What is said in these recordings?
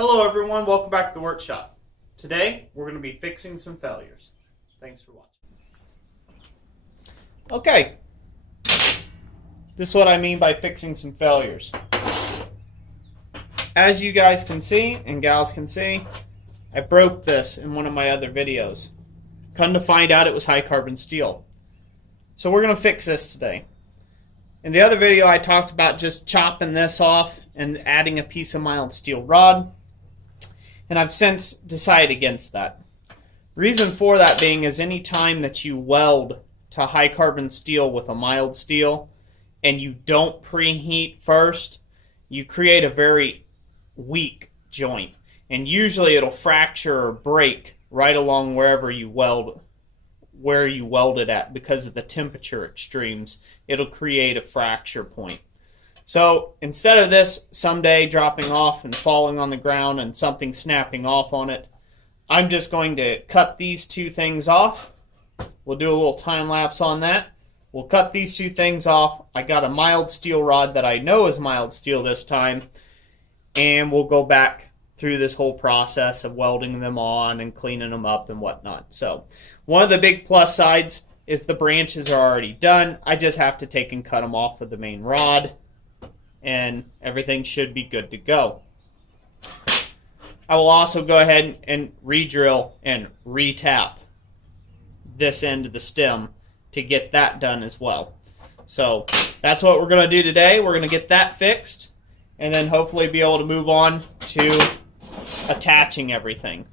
Hello everyone, welcome back to the workshop. Today we're going to be fixing some failures. Thanks for watching. Okay, this is what I mean by fixing some failures. As you guys can see and gals can see, I broke this in one of my other videos. Come to find out it was high carbon steel. So we're going to fix this today. In the other video I talked about just chopping this off and adding a piece of mild steel rod. And I've since decided against that. Reason for that being is any time that you weld to high carbon steel with a mild steel and you don't preheat first, you create a very weak joint. And usually it'll fracture or break right along where you welded at because of the temperature extremes. It'll create a fracture point. So instead of this someday dropping off and falling on the ground and something snapping off on it, I'm just going to cut these two things off. We'll do a little time lapse on that. We'll cut these two things off. I got a mild steel rod that I know is mild steel this time, and we'll go back through this whole process of welding them on and cleaning them up and whatnot. So one of the big plus sides is the branches are already done. I just have to take and cut them off of the main rod, and everything should be good to go. I will also go ahead and re-drill and re-tap this end of the stem to get that done as well. So that's what we're going to do today. We're going to get that fixed and then hopefully be able to move on to attaching everything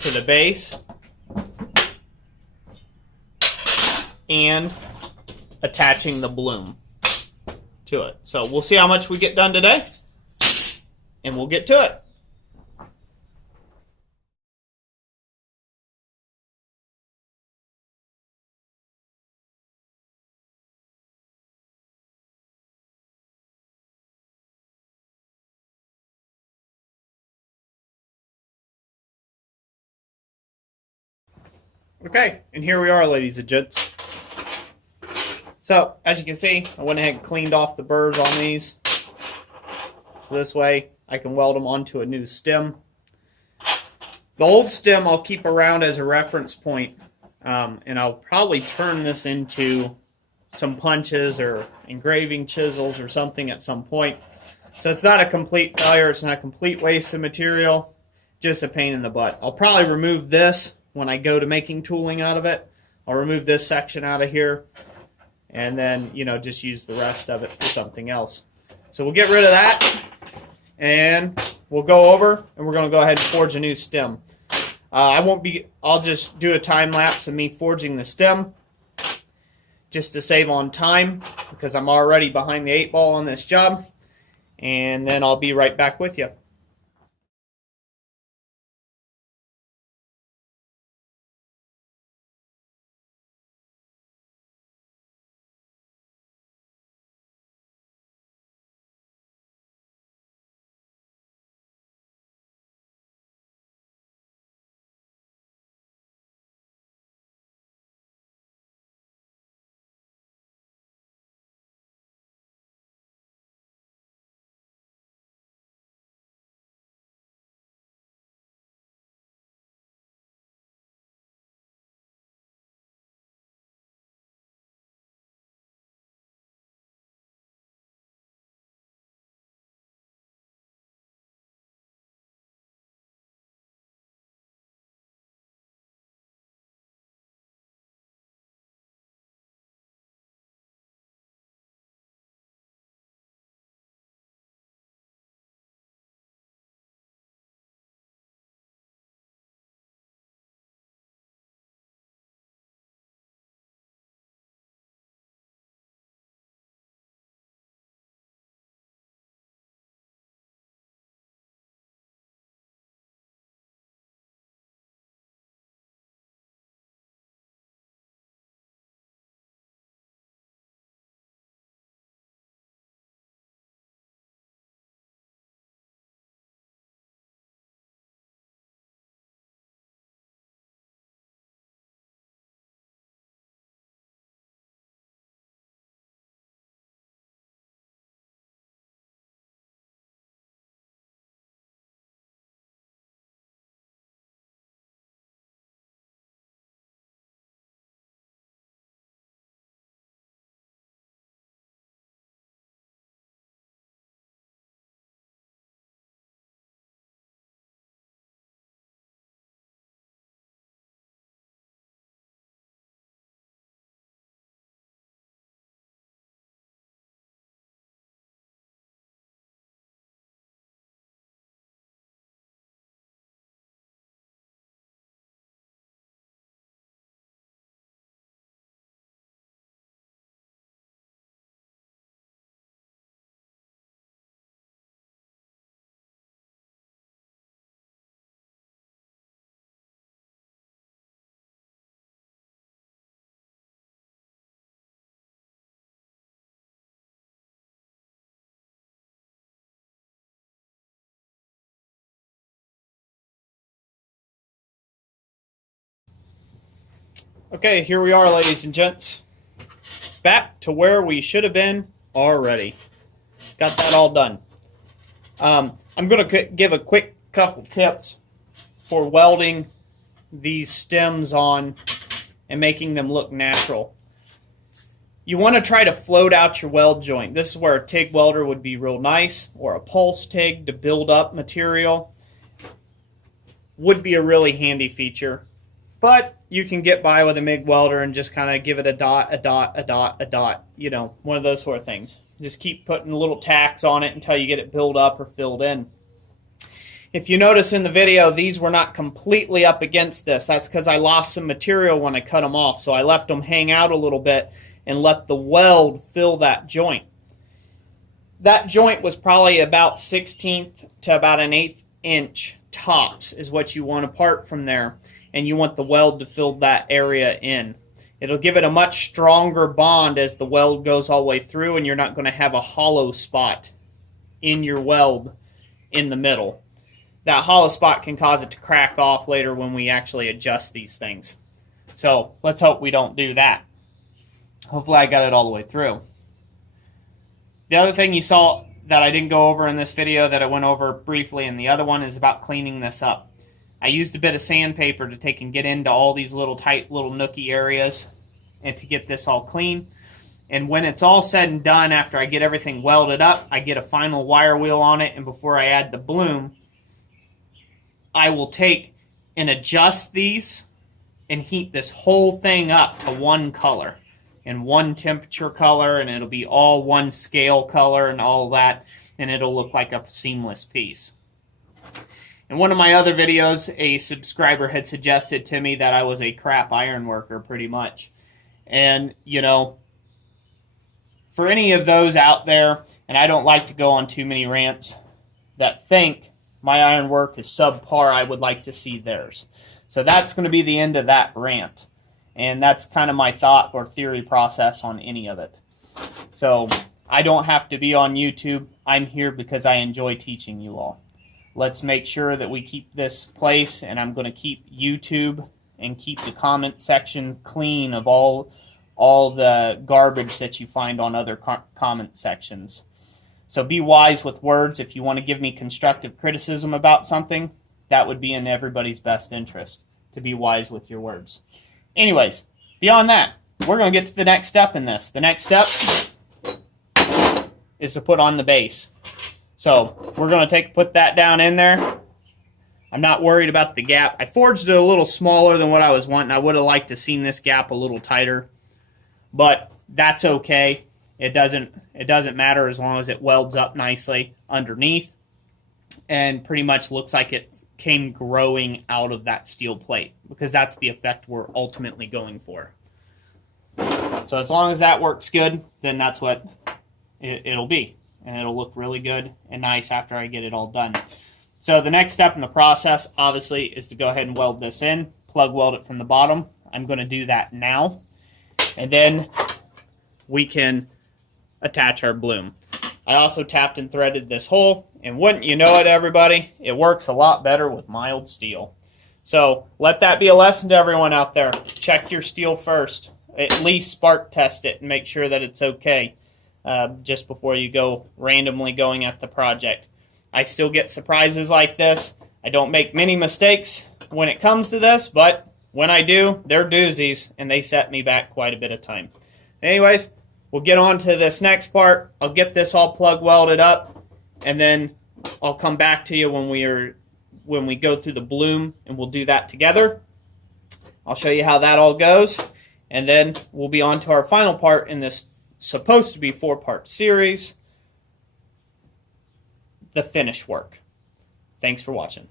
to the base and attaching the bloom to it. So we'll see how much we get done today, and we'll get to it. Okay, and here we are, ladies and gents. So, as you can see, I went ahead and cleaned off the burrs on these. So this way, I can weld them onto a new stem. The old stem I'll keep around as a reference point, and I'll probably turn this into some punches or engraving chisels or something at some point. So it's not a complete failure, it's not a complete waste of material, just a pain in the butt. I'll probably remove this when I go to making tooling out of it. I'll remove this section out of here, and then, just use the rest of it for something else. So we'll get rid of that, and we'll go over, and we're going to go ahead and forge a new stem. I'll just do a time lapse of me forging the stem, just to save on time, because I'm already behind the 8 ball on this job, and then I'll be right back with you. Okay, here we are, ladies and gents. Back to where we should have been already. Got that all done. I'm going to give a quick couple tips for welding these stems on and making them look natural. You want to try to float out your weld joint. This is where a TIG welder would be real nice, or a pulse TIG to build up material would be a really handy feature. But you can get by with a MIG welder and just kind of give it a dot, a dot, a dot, a dot. You know, one of those sort of things. Just keep putting little tacks on it until you get it built up or filled in. If you notice in the video, these were not completely up against this. That's because I lost some material when I cut them off. So I left them hang out a little bit and let the weld fill that joint. That joint was probably about 1/16 to about an 1/8 inch tops is what you want apart from there. And you want the weld to fill that area in. It'll give it a much stronger bond as the weld goes all the way through, and you're not going to have a hollow spot in your weld in the middle. That hollow spot can cause it to crack off later when we actually adjust these things. So let's hope we don't do that. Hopefully I got it all the way through. The other thing you saw that I didn't go over in this video that I went over briefly in the other one is about cleaning this up. I used a bit of sandpaper to take and get into all these little tight little nooky areas and to get this all clean. And when it's all said and done, after I get everything welded up, I get a final wire wheel on it, and before I add the bloom, I will take and adjust these and heat this whole thing up to one color and one temperature color, and it'll be all one scale color and all that, and it'll look like a seamless piece. In one of my other videos, a subscriber had suggested to me that I was a crap iron worker, pretty much. And, you know, for any of those out there, and I don't like to go on too many rants, that think my iron work is subpar, I would like to see theirs. So that's going to be the end of that rant. And that's kind of my thought or theory process on any of it. So I don't have to be on YouTube. I'm here because I enjoy teaching you all. Let's make sure that we keep this place, and I'm going to keep YouTube and keep the comment section clean of all the garbage that you find on other comment sections. So be wise with words. If you want to give me constructive criticism about something, that would be in everybody's best interest, to be wise with your words. Anyways, beyond that, we're going to get to the next step in this. The next step is to put on the base. So we're going to put that down in there. I'm not worried about the gap. I forged it a little smaller than what I was wanting. I would have liked to seen this gap a little tighter, but that's okay. It doesn't matter as long as it welds up nicely underneath and pretty much looks like it came growing out of that steel plate, because that's the effect we're ultimately going for. So as long as that works good, then that's what it'll be. And it'll look really good and nice after I get it all done. So the next step in the process, obviously, is to go ahead and weld this in, plug weld it from the bottom. I'm going to do that now. And then we can attach our bloom. I also tapped and threaded this hole, and wouldn't you know it, everybody, it works a lot better with mild steel. So let that be a lesson to everyone out there. Check your steel first. At least spark test it and make sure that it's okay. Just before you go randomly going at the project. I still get surprises like this. I don't make many mistakes when it comes to this, but when I do, they're doozies, and they set me back quite a bit of time. Anyways, we'll get on to this next part. I'll get this all plug welded up, and then I'll come back to you when we go through the bloom, and we'll do that together. I'll show you how that all goes, and then we'll be on to our final part in this supposed to be 4-part series, the finish work. Thanks for watching.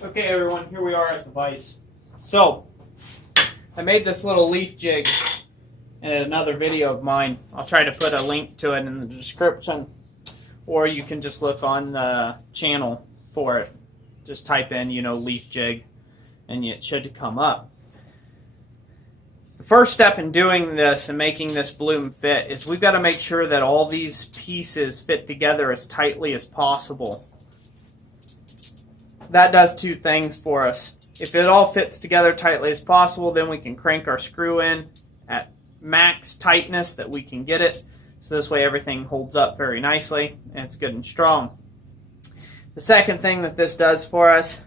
Okay everyone, here we are at the vise. So, I made this little leaf jig in another video of mine. I'll try to put a link to it in the description, or you can just look on the channel for it. Just type in, leaf jig, and it should come up. The first step in doing this and making this bloom fit is we've got to make sure that all these pieces fit together as tightly as possible. That does two things for us. If it all fits together tightly as possible, then we can crank our screw in at max tightness that we can get it. So this way everything holds up very nicely and it's good and strong. The second thing that this does for us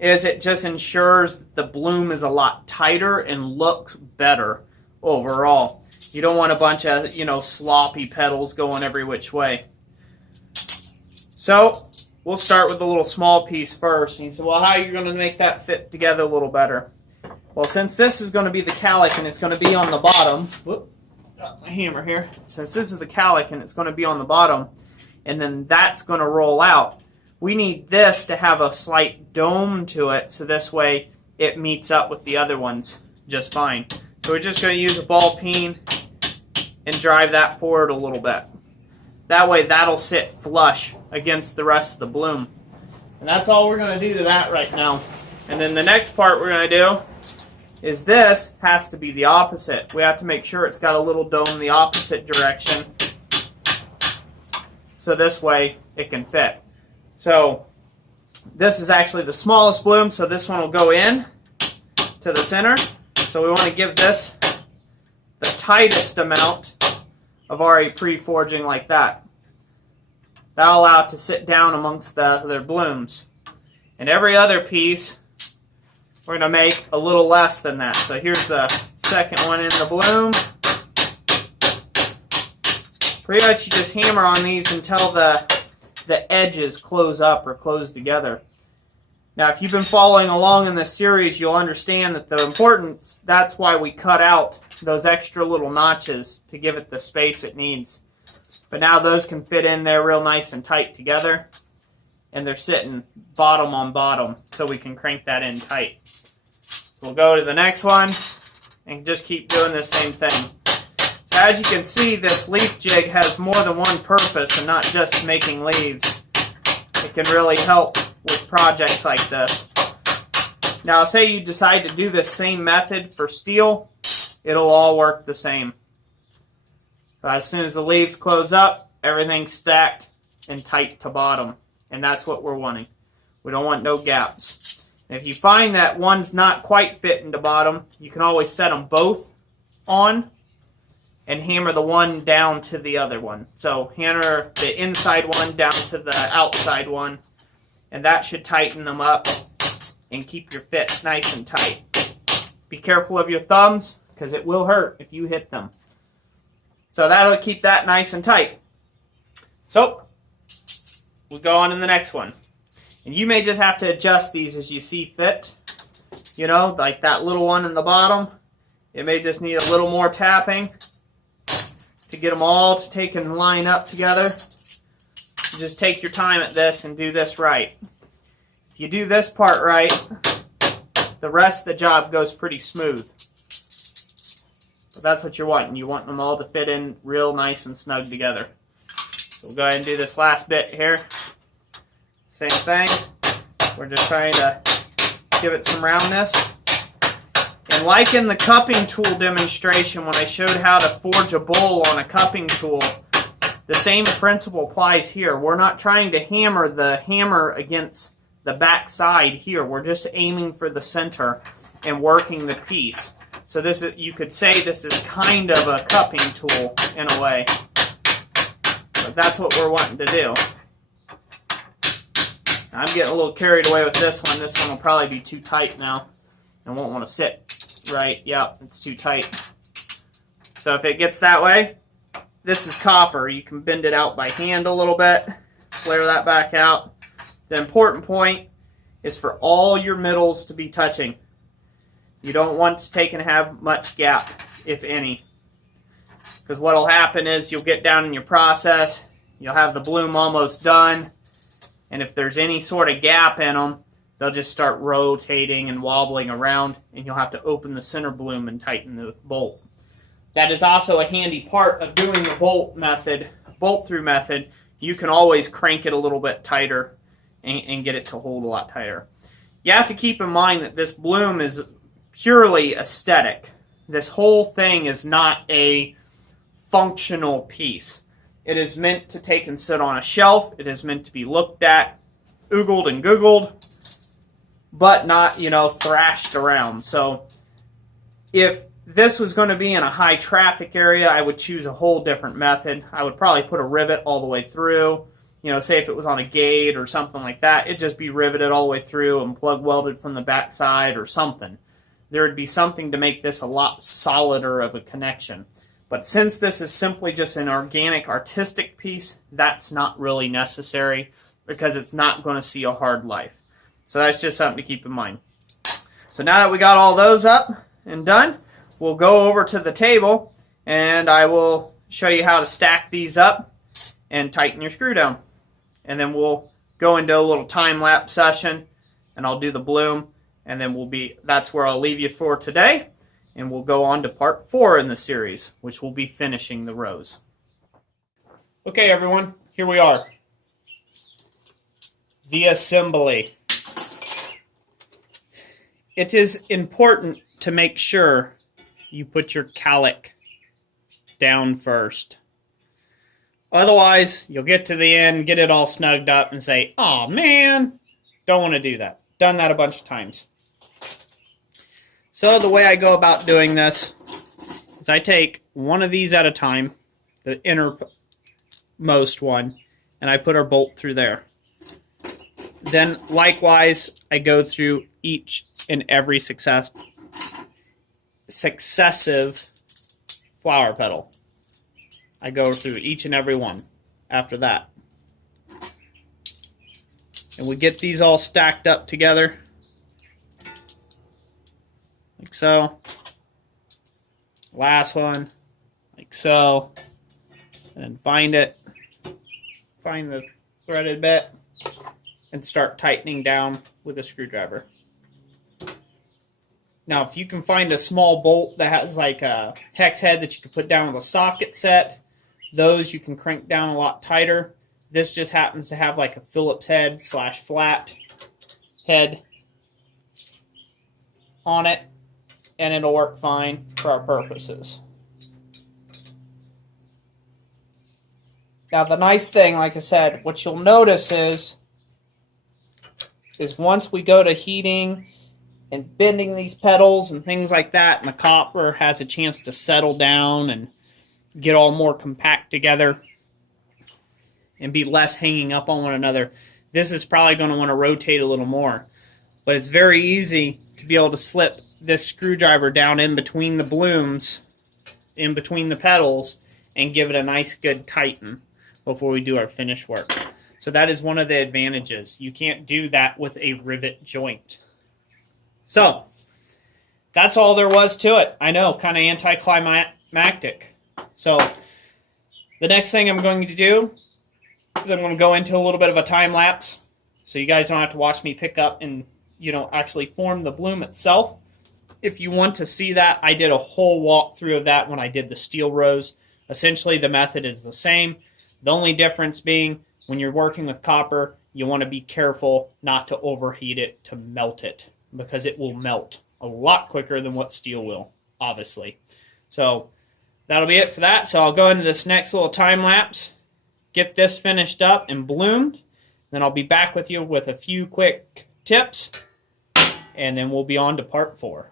is it just ensures that the bloom is a lot tighter and looks better overall. You don't want a bunch of, sloppy petals going every which way. So we'll start with the little small piece first. And you say, well, how are you going to make that fit together a little better? Well, since this is going to be the calic and it's going to be on the bottom, whoop, got my hammer here. Since this is the calic and it's going to be on the bottom, and then that's going to roll out, we need this to have a slight dome to it, so this way it meets up with the other ones just fine. So we're just going to use a ball peen and drive that forward a little bit. That way that'll sit flush against the rest of the bloom. And that's all we're going to do to that right now. And then the next part we're going to do is this has to be the opposite. We have to make sure it's got a little dome the opposite direction, so this way it can fit. So this is actually the smallest bloom, so this one will go in to the center. So we want to give this the tightest amount of already pre-forging like that. That'll allow it to sit down amongst the other blooms. And every other piece, we're going to make a little less than that. So here's the second one in the bloom. Pretty much you just hammer on these until the edges close up or close together. Now, if you've been following along in this series, you'll understand that the importance, that's why we cut out those extra little notches to give it the space it needs. But now those can fit in there real nice and tight together, and they're sitting bottom on bottom, so we can crank that in tight. We'll go to the next one and just keep doing the same thing. So as you can see, this leaf jig has more than one purpose and not just making leaves. It can really help with projects like this. Now, say you decide to do this same method for steel, it'll all work the same. So as soon as the leaves close up, everything's stacked and tight to bottom. And that's what we're wanting. We don't want no gaps. And if you find that one's not quite fitting to bottom, you can always set them both on and hammer the one down to the other one. So hammer the inside one down to the outside one, and that should tighten them up and keep your fit nice and tight. Be careful of your thumbs, because it will hurt if you hit them. So that'll keep that nice and tight. So we'll go on to the next one. And you may just have to adjust these as you see fit. Like that little one in the bottom. It may just need a little more tapping to get them all to take and line up together. Just take your time at this and do this right. If you do this part right, the rest of the job goes pretty smooth. But that's what you're wanting. You want them all to fit in real nice and snug together. So we'll go ahead and do this last bit here. Same thing. We're just trying to give it some roundness. And like in the cupping tool demonstration when I showed how to forge a bowl on a cupping tool, the same principle applies here. We're not trying to hammer the hammer against the back side here. We're just aiming for the center and working the piece. So this is, you could say this is kind of a cupping tool in a way. But that's what we're wanting to do. I'm getting a little carried away with this one. This one will probably be too tight now and won't want to sit right. Yep, it's too tight. So if it gets that way, this is copper. You can bend it out by hand a little bit, flare that back out. The important point is for all your middles to be touching. You don't want to take and have much gap, if any. Because what will happen is you'll get down in your process, you'll have the bloom almost done, and if there's any sort of gap in them, they'll just start rotating and wobbling around, and you'll have to open the center bloom and tighten the bolt. That is also a handy part of doing the bolt through method. You can always crank it a little bit tighter and get it to hold a lot tighter. You have to keep in mind that this bloom is purely aesthetic. This whole thing is not a functional piece. It is meant to take and sit on a shelf. It is meant to be looked at, oogled and googled, but not, thrashed around. So if this was going to be in a high traffic area, I would choose a whole different method. I would probably put a rivet all the way through. Say if it was on a gate or something like that, it'd just be riveted all the way through and plug welded from the backside or something. There would be something to make this a lot solider of a connection. But since this is simply just an organic, artistic piece, that's not really necessary because it's not going to see a hard life. So that's just something to keep in mind. So now that we got all those up and done, we'll go over to the table and I will show you how to stack these up and tighten your screw down. And then we'll go into a little time-lapse session and I'll do the bloom, and then that's where I'll leave you for today, and we'll go on to part 4 in the series, which will be finishing the rows. Okay everyone, here we are. The assembly. It is important to make sure you put your calic down first. Otherwise, you'll get to the end, get it all snugged up, and say, "Oh man, don't want to do that." Done that a bunch of times. So the way I go about doing this is I take one of these at a time, the innermost one, and I put our bolt through there. Then likewise, I go through each and every successive flower petal. I go through each and every one after that. And we get these all stacked up together, like so. Last one, like so. And then find the threaded bit, and start tightening down with a screwdriver. Now, if you can find a small bolt that has like a hex head that you can put down with a socket set, those you can crank down a lot tighter. This just happens to have like a Phillips head / flat head on it, and it'll work fine for our purposes. Now the nice thing, like I said, what you'll notice is once we go to heating and bending these petals and things like that, and the copper has a chance to settle down and get all more compact together and be less hanging up on one another, this is probably going to want to rotate a little more. But it's very easy to be able to slip this screwdriver down in between the blooms, in between the petals, and give it a nice good tighten before we do our finish work. So that is one of the advantages. You can't do that with a rivet joint. So that's all there was to it. I know, kind of anticlimactic. So the next thing I'm going to do is I'm going to go into a little bit of a time lapse, so you guys don't have to watch me pick up and actually form the bloom itself. If you want to see that, I did a whole walkthrough of that when I did the steel rows. Essentially the method is the same. The only difference being when you're working with copper, you want to be careful not to overheat it to melt it, because it will melt a lot quicker than what steel will, obviously. So that'll be it for that. So I'll go into this next little time lapse, get this finished up and bloomed. Then I'll be back with you with a few quick tips, and then we'll be on to part 4.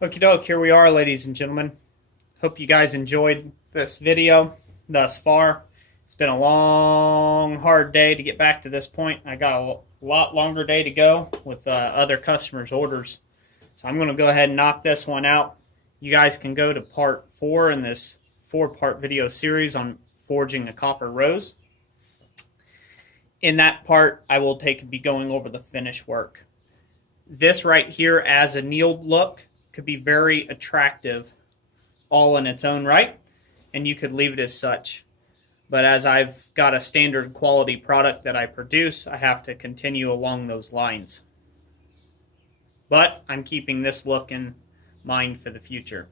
Okie doke, here we are, ladies and gentlemen. Hope you guys enjoyed this video thus far. It's been a long, hard day to get back to this point. I got a lot longer day to go with other customers' orders. So I'm going to go ahead and knock this one out. You guys can go to part 4 in this 4-part video series on forging a copper rose. In that part, I will be going over the finish work. This right here as a annealed look could be very attractive all in its own right, and you could leave it as such. But as I've got a standard quality product that I produce, I have to continue along those lines. But I'm keeping this look in mind for the future.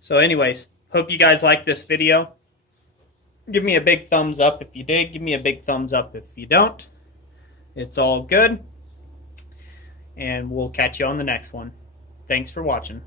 So anyways, hope you guys like this video. Give me a big thumbs up if you did. Give me a big thumbs up if you don't. It's all good. And we'll catch you on the next one. Thanks for watching.